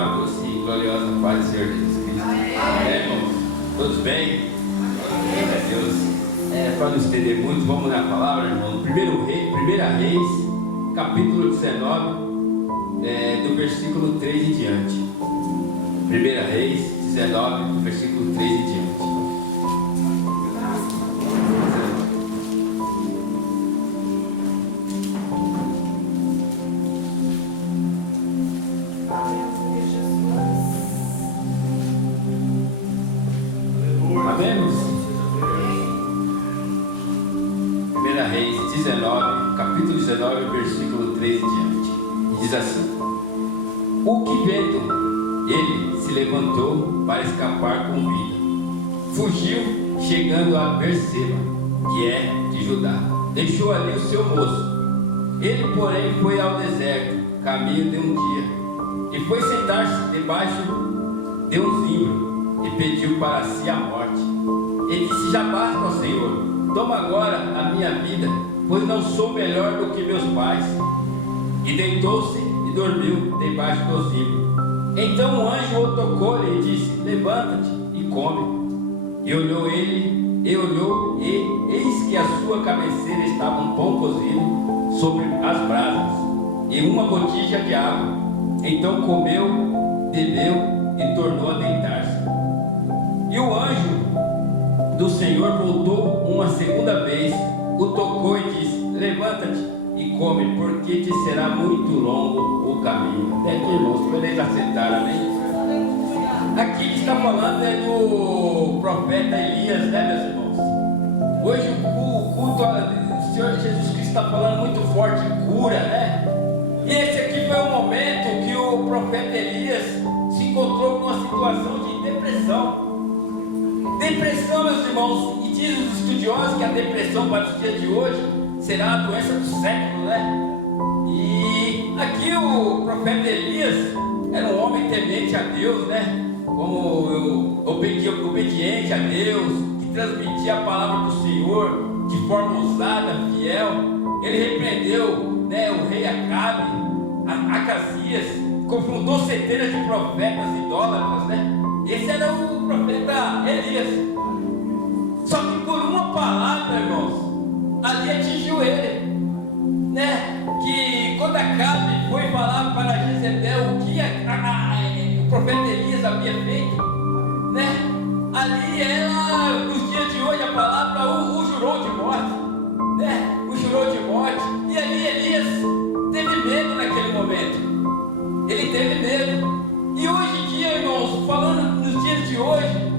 a doce e gloriosa paz do Senhor Jesus Cristo. Amém, irmãos? Todos bem? Glória a Deus. Para não estender muito, vamos na palavra, irmão. Primeira Reis, capítulo 19, do versículo 3 em diante. Primeira Reis, 19, do versículo 3 em diante. Capítulo 19, versículo 3 em diante. E diz assim: O que vendo, ele se levantou para escapar com vida. Fugiu, chegando a Berseba, que é de Judá. Deixou ali o seu moço. Ele, porém, foi ao deserto, caminho de um dia, e foi sentar-se debaixo de um zimbro, e pediu para si a morte. E disse: Já basta, ó Senhor, toma agora a minha vida, pois não sou melhor do que meus pais. E deitou-se e dormiu debaixo do zimbro. Então o anjo o tocou-lhe e disse: Levanta-te e come. E olhou ele, e eis que a sua cabeceira estava um pão cozido sobre as brasas, e uma botija de água. Então comeu, bebeu e tornou a deitar-se. E o anjo do Senhor voltou uma segunda vez, o tocou e disse: Levanta-te e come, porque te será muito longo o caminho. Até aqui, irmãos, podeis assentar, amém? Aqui está falando do profeta Elias, né, meus irmãos? Hoje o culto do Senhor Jesus Cristo está falando muito forte de cura, né? E esse aqui foi o momento que o profeta Elias se encontrou com uma situação de depressão. Depressão, meus irmãos, e diz os estudiosos que a depressão para os dias de hoje será a doença do século, né? E aqui o profeta Elias era um homem temente a Deus, né? Como obediente a Deus, que transmitia a palavra do Senhor de forma ousada, fiel. Ele repreendeu, né, o rei Acabe, Acasias, confrontou centenas de profetas idólatras, né? Esse era o profeta Elias. Só que por uma palavra, irmãos, ali atingiu ele, né? Que quando Acabe foi falar para Jezebel o que o profeta Elias havia feito, né? Ali ela, nos dias de hoje, a palavra o jurou de morte, né? O jurou de morte. E ali Elias teve medo naquele momento. Ele teve medo. E hoje em dia, irmãos, falando nos dias de hoje,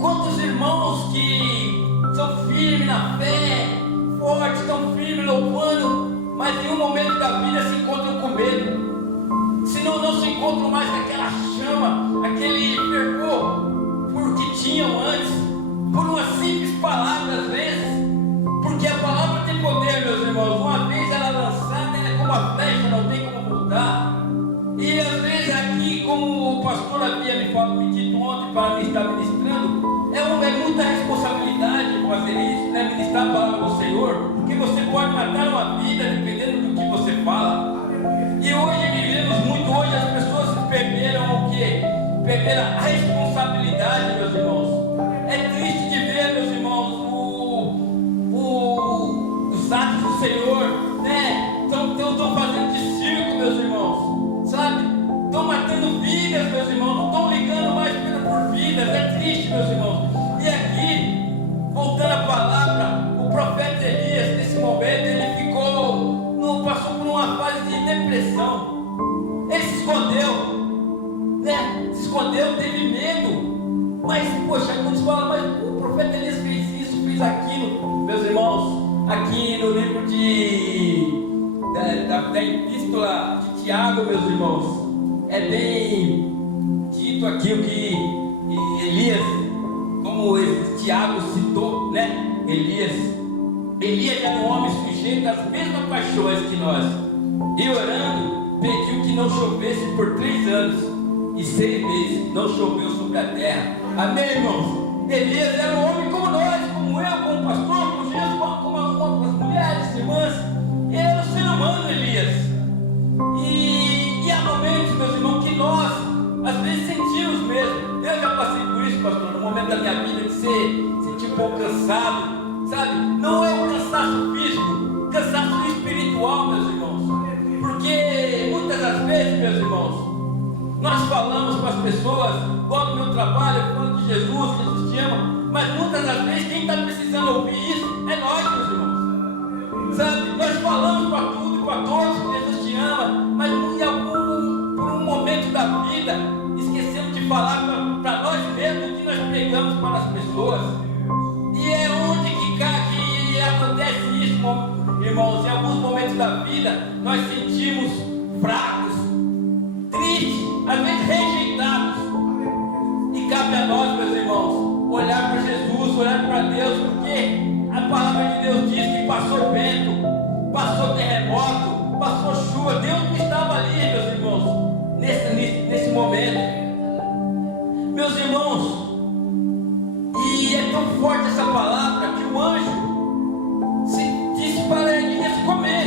quantos irmãos que são firmes na fé, fortes, estão firmes louvando, mas em um momento da vida se encontram com medo. Se não se encontram mais naquela chama, aquele fervor, por que tinham antes, por uma simples palavra às vezes, porque a palavra tem poder, meus irmãos. Uma vez ela lançada, ela é como a flecha, não tem como voltar. E às vezes aqui, como o pastor havia me dito ontem para me estar ministrando, é muita responsabilidade fazer isso, né? Ministrar a palavra do Senhor, porque você pode matar uma vida dependendo do que você fala. E hoje vivemos muito, hoje as pessoas perderam o quê? Perderam a responsabilidade, meus irmãos. É triste de ver, meus irmãos, os atos do Senhor, né? Estão fazendo de circo, meus irmãos, sabe? Estão matando vidas, meus irmãos, não estão ligando mais por vidas. É triste, meus irmãos. E aqui, voltando à palavra, o profeta Elias, nesse momento, ele passou por uma fase de depressão. Ele se escondeu, né? Se escondeu, teve medo. Mas, poxa, quando se fala, mas o profeta Elias fez isso, fez aquilo. Meus irmãos, aqui no livro da epístola de Tiago, meus irmãos, é bem dito aqui o que Elias, como Tiago citou, né? Elias era um homem sujeito às mesmas paixões que nós, e orando, pediu que não chovesse por 3 anos e 6 meses, não choveu sobre a terra. Amém, irmãos? Elias era um homem como nós, como eu, como pastor, como Jesus, como as mulheres, irmãs. Ele era um ser humano, Elias. E há momentos, meus irmãos, que nós sentimos mesmo. Eu já passei por isso, pastor, no momento da minha vida de sentir um pouco cansado, sabe? Não é o cansaço físico, cansaço espiritual, meus irmãos. Porque muitas das vezes, meus irmãos, nós falamos para as pessoas, no meu trabalho, eu falo de Jesus, Jesus te ama, mas muitas das vezes quem está precisando ouvir isso é nós, meus irmãos. Sabe? Nós falamos para tudo e para todos que Jesus te ama, mas por um momento da vida esquecemos de falar para nós mesmos o que nós pregamos para as pessoas. E é onde que acontece isso, irmãos. Em alguns momentos da vida nós sentimos fracos, tristes, às vezes rejeitados. E cabe a nós, meus irmãos, olhar para Jesus, olhar para Deus, porque a palavra de Deus diz que passou vento, passou terremoto, passou chuva. Deus não estava ali, meus irmãos, nesse momento. Meus irmãos, e é tão forte essa palavra que o anjo disse para Elias comer,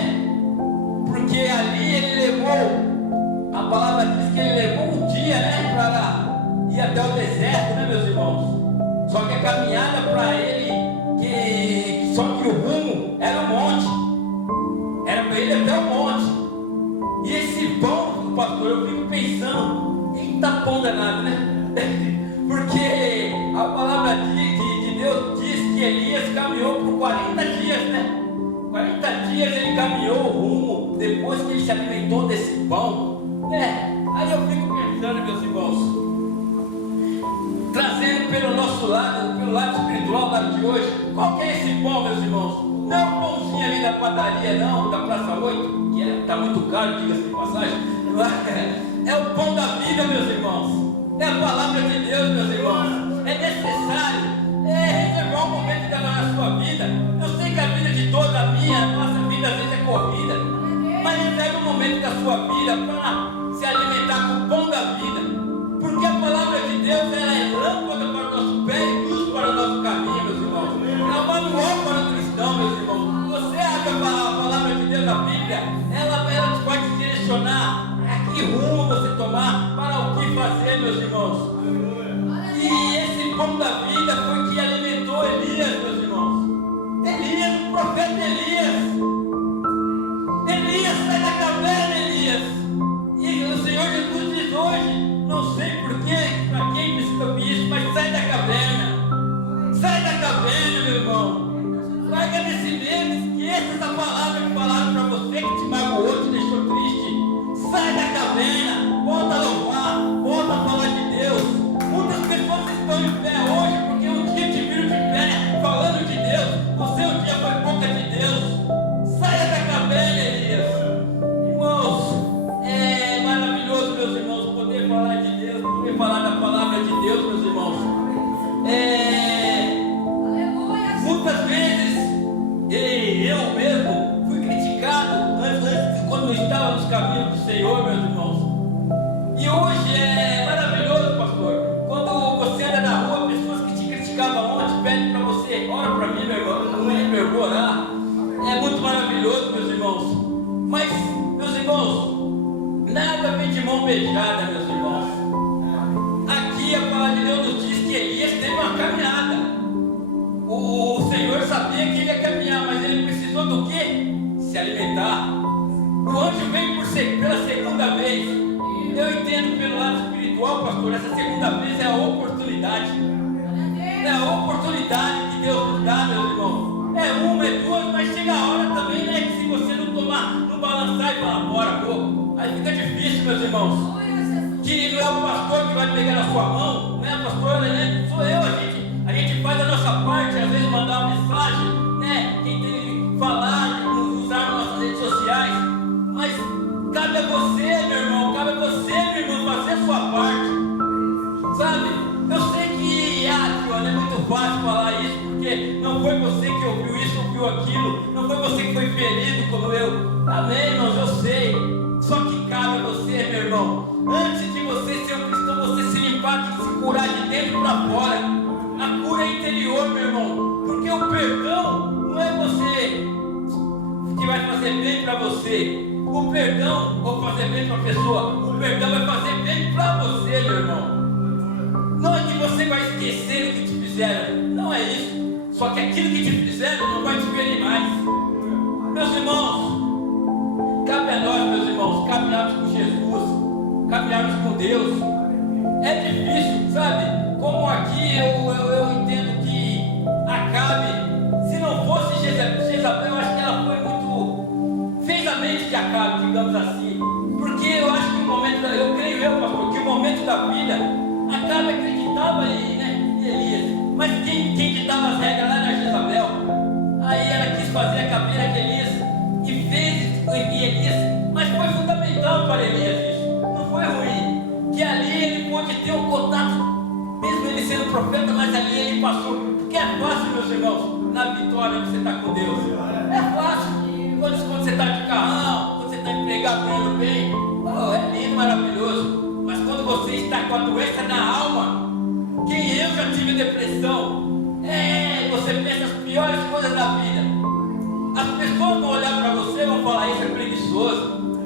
porque ali ele levou, a palavra diz que ele levou um dia, para ir até o deserto, meus irmãos. Só que a caminhada para ele, só que o rumo era o monte, era para ele até o monte. E esse pão, pastor, eu fico pensando, eita pão danado, né? Porque a palavra de Deus diz que Elias caminhou por 40 dias, né? 40 dias ele caminhou o rumo, depois que ele se alimentou desse pão, né? Aí eu fico pensando, meus irmãos, trazendo pelo nosso lado, pelo lado espiritual, lado de hoje, qual que é esse pão, meus irmãos? Não é o pãozinho ali da padaria, não, da Praça 8, que está muito caro, diga-se de passagem. É o pão da vida, meus irmãos. É a palavra de Deus, meus irmãos. É necessário reservar um momento na sua vida. Eu sei que a vida de toda a nossa vida às vezes é corrida, mas reserve um momento da sua vida para se alimentar com o pão da vida, porque a palavra de Deus ela é lâmpada para o nosso pé e luz para o nosso caminho, meus irmãos. É um manual para o cristão, meus irmãos. Você abre a palavra de Deus na Bíblia, ela te pode direcionar a que rumo você tomar, para o que fazer, meus irmãos. E esse pão da vida foi que alimentou Elias, meus irmãos. Elias, o profeta Elias. Elias, sai da caverna, Elias. E o Senhor Jesus diz hoje, não sei porquê, para quem precisa ouvir isso, mas sai da caverna. Sai da caverna, meu irmão. Larga desse medo, esqueça essa palavra que falaram para você, que te magoou, te deixou triste. Sai da caverna, volta a louvar, volta a falar de Deus. Muitas pessoas estão em pé hoje porque um dia te viram de pé falando de Deus. O seu dia foi boca de Deus. Saia da caverna, Elias. Irmãos, é maravilhoso, meus irmãos, poder falar de Deus, poder falar da palavra de Deus, meus irmãos. Muitas vezes eu mesmo fui criticado quando eu estava nos caminhos do Senhor, meus irmãos. E hoje é maravilhoso, pastor. Quando você anda na rua, pessoas que te criticavam ontem pedem para você, ora para mim, meu irmão, não me vou orar. É muito maravilhoso, meus irmãos. Mas, meus irmãos, nada vem de mão beijada, meus irmãos. Aqui a palavra de Deus nos diz que Elias teve uma caminhada. O Senhor sabia que ele ia caminhar, mas ele precisou do quê? Se alimentar. O anjo veio pela segunda vez. Eu entendo pelo lado espiritual, pastor, essa segunda vez é a oportunidade. É a oportunidade que Deus nos dá, meus irmãos. É uma, é duas, mas chega a hora também, né? Que se você não tomar, não balançar e falar, bora, vou. Aí fica difícil, meus irmãos. Que não é o pastor que vai pegar na sua mão, não é a pastora, né? Sou eu, a gente faz a nossa parte, às vezes mandar uma mensagem, né? Quem tem que falar, usar nossas redes sociais, mas cabe a você, meu irmão, cabe a você, meu irmão, fazer a sua parte, sabe? Eu sei que é muito fácil falar isso, porque não foi você que ouviu isso, ouviu aquilo, não foi você que foi ferido como eu, amém, irmãos, eu sei, só que cabe a você, meu irmão, antes de você ser um cristão, você se limpar, tem que se curar de dentro para fora. A cura é interior, meu irmão, porque o perdão não é você que vai fazer bem para você. O perdão ou fazer bem para a pessoa, o o perdão vai fazer bem para você, meu irmão. Não é que você vai esquecer o que te fizeram, não é isso. Só que aquilo que te fizeram não vai te ferir mais. Meus irmãos, cabe a nós, meus irmãos, caminharmos com Jesus, caminharmos com Deus. É difícil, sabe? Como aqui eu entendo que Acabe, se não fosse Jezabel, eu acho que ela foi muito, fez a mente de Acabe, digamos assim. Porque eu acho que o momento, eu creio, pastor, que o momento da vida, Acabe acreditava em Elias. Mas quem ditava as regras lá era Jezabel. Aí ela quis fazer a caveira de Elias e fez Elias, mas foi fundamental para Elias isso, não foi ruim. Que ali ele pôde ter um contato, mesmo ele sendo profeta, mas ali ele passou. Porque é fácil, meus irmãos, na vitória que você está com Deus. É fácil, quando você está de carrão, quando você está empregado ganhando bem, é lindo, maravilhoso. Mas quando você está com a doença na alma, que eu já tive depressão, você pensa as piores coisas da vida. As pessoas vão olhar para você e vão falar: isso é preguiçoso,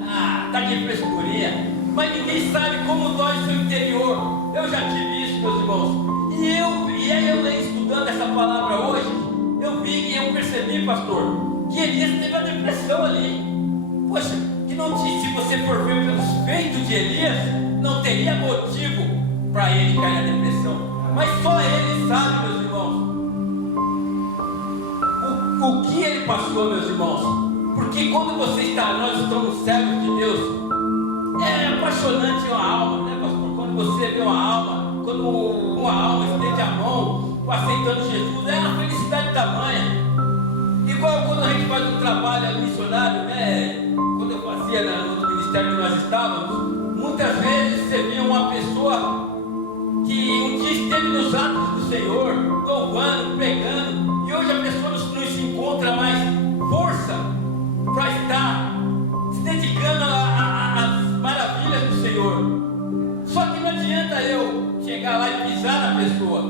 tá de frescurinha. Mas ninguém sabe como dói o seu interior. Eu já tive isso, meus irmãos. E aí eu estudando essa palavra hoje, eu vi e eu percebi, pastor, que Elias teve uma depressão ali. Poxa, que se você for ver pelos feitos de Elias, não teria motivo para ele cair na depressão. Mas só ele sabe, meus irmãos, o que ele passou, meus irmãos. Porque quando nós estamos cegos de Deus, é apaixonante uma alma, né, pastor? Quando você vê uma alma, quando uma alma estende a mão, aceitando Jesus, é uma felicidade tamanha. Igual quando a gente faz um trabalho missionário, né? Quando eu fazia no ministério que nós estávamos, muitas vezes você via uma pessoa que um dia esteve nos atos do Senhor, louvando, pregando, e hoje a pessoa não se encontra mais força para estar se dedicando às maravilhas do Senhor. Só que não adianta eu chegar lá e pisar na pessoa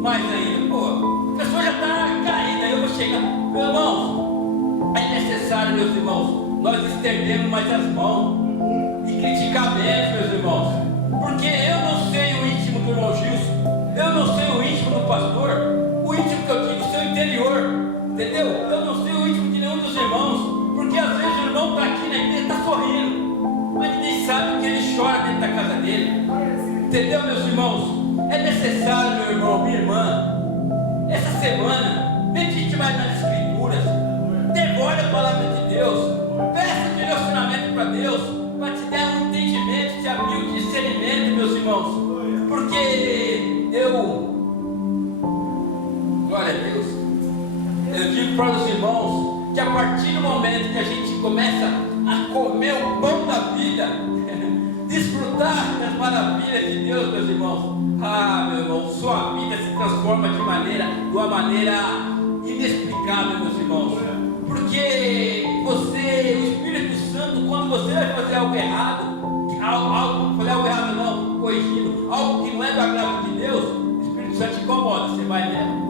mais ainda. A pessoa já está caída, eu vou chegar. Meus irmãos, é necessário, meus irmãos, nós estendermos mais as mãos e criticar menos, meus irmãos. Porque eu não sei o íntimo do irmão Gilson, eu não sei o íntimo do pastor, o íntimo que eu digo, o seu interior, entendeu? Eu não sei o íntimo de nenhum dos irmãos, porque às vezes o irmão está aqui na igreja, está sorrindo, mas ninguém sabe que ele chora dentro da casa dele, entendeu, meus irmãos? É necessário, meu irmão, minha irmã, essa semana, medite mais nas escrituras, devore a palavra de Deus, peça direcionamento para Deus, para te dar um entendimento, te abrir o discernimento, meus irmãos. Porque glória a Deus, eu digo para os irmãos que a partir do momento que a gente começa a comer o pão da vida, desfrutar das maravilhas de Deus, meus irmãos, meu irmão, sua vida se transforma de uma maneira inexplicável, meus irmãos. Porque o Espírito Santo, quando você vai fazer algo errado, corrigindo, algo que não é do agrado de Deus, o Espírito Santo te incomoda. Você vai mesmo?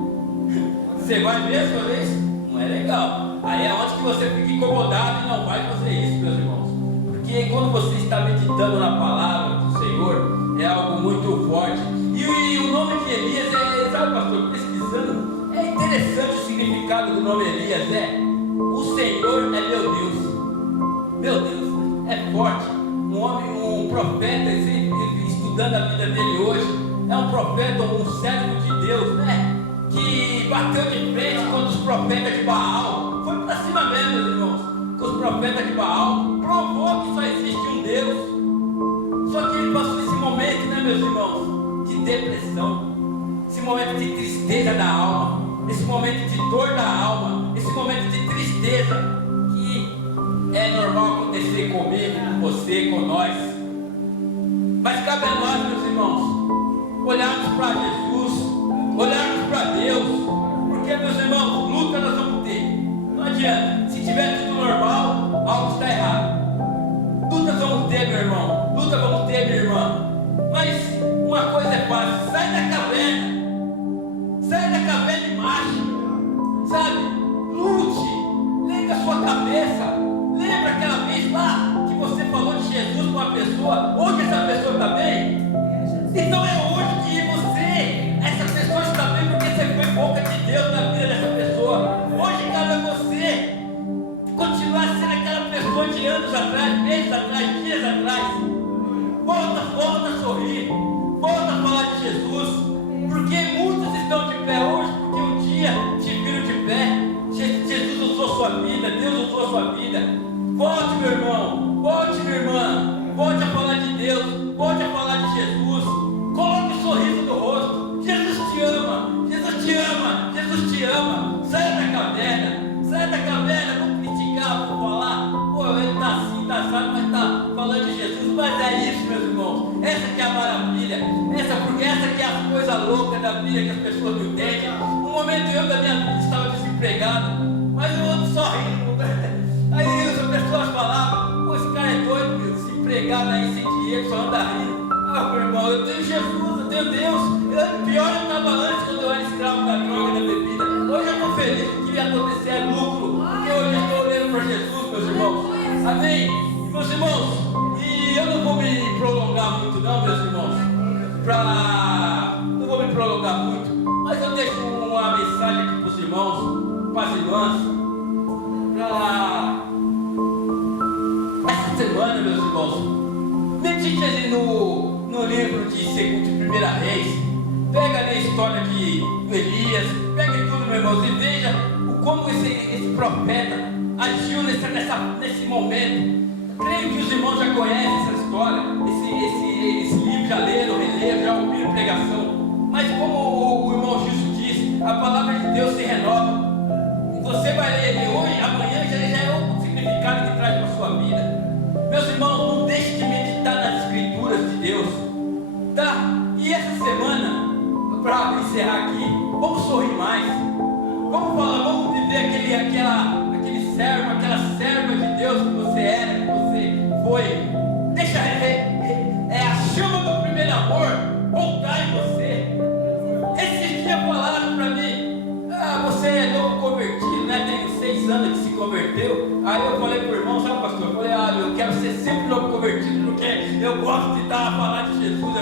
Você vai mesmo fazer isso? Não é legal. Aí é onde que você fica incomodado e não vai fazer isso, meus irmãos. Porque quando você está meditando na palavra do Senhor, é algo muito forte. E o nome de Elias sabe, pastor, pesquisando, é interessante o significado do nome Elias. O Senhor é meu Deus. Meu Deus, é forte. Um homem, um profeta, estudando a vida dele hoje, é um profeta, um servo de Deus, né? Que bateu de frente com os profetas de Baal. Foi para cima mesmo, meus irmãos. Com os profetas de Baal, provou que só existe um Deus. Só que ele passou esse momento, né, meus irmãos, de depressão, esse momento de tristeza da alma, esse momento de dor da alma, esse momento de tristeza, que é normal acontecer comigo, com você, com nós. Mas cabe a nós, meus irmãos, olharmos para Jesus, olharmos para Deus, porque, meus irmãos, luta nós vamos ter. Não adianta, se tiver tudo normal, algo está errado. Luta vamos ter, meu irmão, luta vamos ter, minha irmã. Mas uma coisa é fácil: sai da caverna e marcha, sabe? Lute, liga a sua cabeça. Lembra aquela vez lá que você falou de Jesus com uma pessoa? Onde te ama. Saia da caverna, não criticar, não falar. Pô, ele está assim, está assado, mas está falando de Jesus. Mas é isso, meus irmãos. Essa que é a maravilha. Essa que é a coisa louca da vida que as pessoas não entendem. No momento eu da minha vida estava desempregado, mas eu ando só rindo. Aí as pessoas falavam: pô, esse cara é doido, meu, desempregado aí, sem dinheiro, só anda rindo. Ah, meu irmão, eu tenho Jesus, eu tenho Deus. Pior eu estava antes, quando eu era escravo da droga e da bebida. Hoje eu estou feliz, o que ia acontecer é lucro, porque hoje eu estou olhando para Jesus, meus irmãos. Amém? Meus irmãos, e eu não vou me prolongar muito não, meus irmãos, não vou me prolongar muito, mas eu deixo uma mensagem aqui para os irmãos, para as irmãs, para essa semana, meus irmãos. Medite ali no livro de 1 Reis. Pega a história do Elias, pega tudo, meus irmãos, e veja como esse profeta agiu nesse momento. Creio que os irmãos já conhecem essa história, esse livro já leram, releram, já ouviram pregação. Mas como o irmão Gilson disse, a palavra de Deus se renova. Você vai ler ele hoje, amanhã já é outro significado que traz para a sua vida. Meus irmãos, não deixe de meditar nas escrituras de Deus, tá? E essa semana, para encerrar aqui, vamos sorrir mais. Vamos viver aquele servo, aquela serva de Deus que você era, que você foi. Deixa a chama do primeiro amor voltar em você. Esses dias falaram para mim: você é novo convertido, né? Tem 6 anos que se converteu. Aí eu falei pro irmão, sabe, pastor? Eu falei: eu quero ser sempre novo convertido, porque eu gosto de falar de Jesus,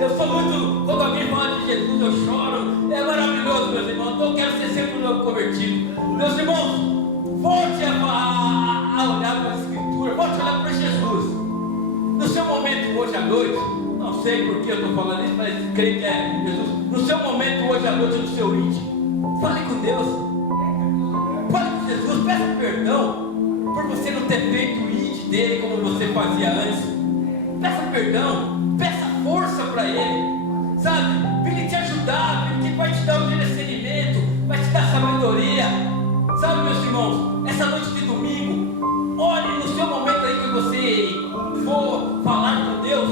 eu sou muito, quando alguém fala de Jesus eu choro, é maravilhoso, meus irmãos. Então eu quero ser sempre novo convertido. Meus irmãos, volte a olhar para as escrituras, volte a olhar para Jesus. No seu momento hoje à noite, não sei por que eu estou falando isso, mas creio que é Jesus. No seu momento hoje à noite, no seu íntimo, fale com Deus, fale com Jesus, peça perdão por você não ter feito o id dele como você fazia antes. Peça perdão, peça força para ele, sabe? Para ele te ajudar, porque ele vai te dar o discernimento, vai te dar sabedoria, sabe, meus irmãos? Essa noite de domingo, olhe no seu momento aí que você for falar com Deus,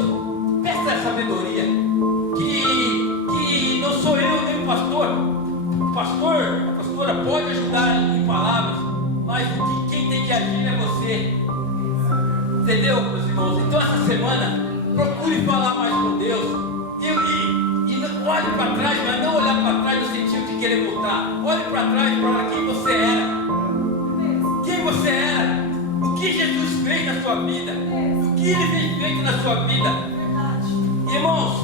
peça a sabedoria, que não sou eu nem o pastor, a pastora pode ajudar em palavras, mas quem tem que agir é você, entendeu, meus irmãos? Então essa semana, procure falar mais com Deus, e não olhe para trás, mas não olhar para trás no sentido de querer voltar. Olhe para trás para quem você era, o que Jesus fez na sua vida, o que Ele tem feito na sua vida. Irmãos,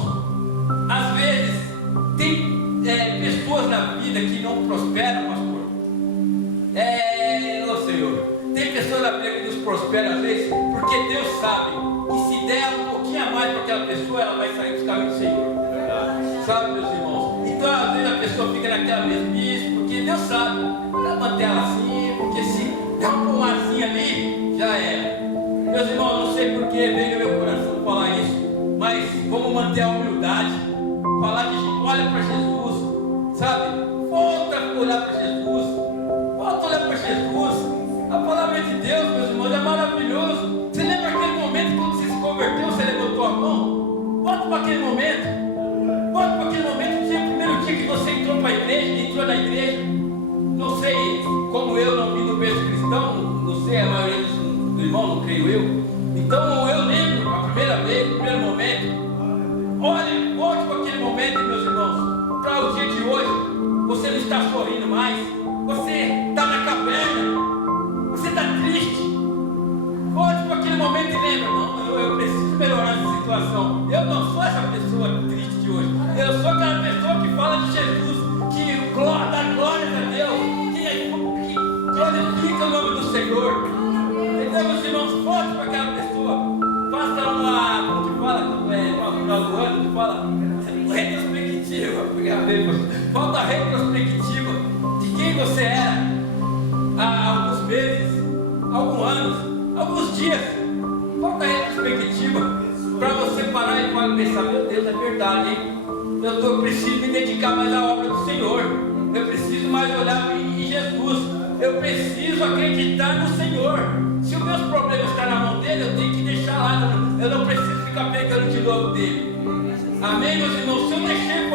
às vezes tem pessoas na vida que não prosperam, pastor. Senhor, tem pessoas na vida que nos prosperam às vezes, porque Deus sabe que se der um pouquinho a mais para aquela pessoa, ela vai sair dos caminhos do Senhor. Sabe, meus irmãos? Então às vezes a pessoa fica naquela mesmice, porque Deus sabe, ela manter ela assim, porque se der um pomarzinho ali, já era. Meus irmãos, não sei porque veio no meu coração falar isso, mas vamos manter a humildade, falar de olha para Jesus, sabe? Volta a olhar para Jesus, volta a olhar para Jesus. A palavra de Deus, meus irmãos, é maravilhoso. Você lembra aquele momento quando você se converteu, você levantou a mão? Volta para aquele momento. Volta para aquele momento, o primeiro dia que você entrou para a igreja, entrou na igreja. Não sei, como eu não vim do berço cristão, não sei, a maioria dos irmãos, não creio eu. Então eu lembro a primeira vez, o primeiro momento. Olha, volte para aquele momento, meus irmãos, para o dia de hoje. Você não está sorrindo mais, você está na caverna, você está triste. Volte para aquele momento e lembra: não, eu preciso melhorar essa situação. Eu não sou essa pessoa triste de hoje, eu sou aquela pessoa que fala de Jesus, que dá glórias a Deus, que glorifica o nome do Senhor. Então, meus irmãos, volte para aquela pessoa, faça uma, como que fala, no final do ano, que fala retrospectiva, falta retrospectiva de quem você era há alguns meses, alguns anos, alguns dias. Falta retrospectiva para você parar e pensar: meu Deus, é verdade, hein? Eu preciso me dedicar mais à obra do Senhor, eu preciso mais olhar em Jesus. Eu preciso acreditar no Senhor. Se os meus problemas estão na mão dele, eu tenho que deixar lá. Eu não preciso ficar pegando de novo dele. Amém, meus irmãos? Se eu mexer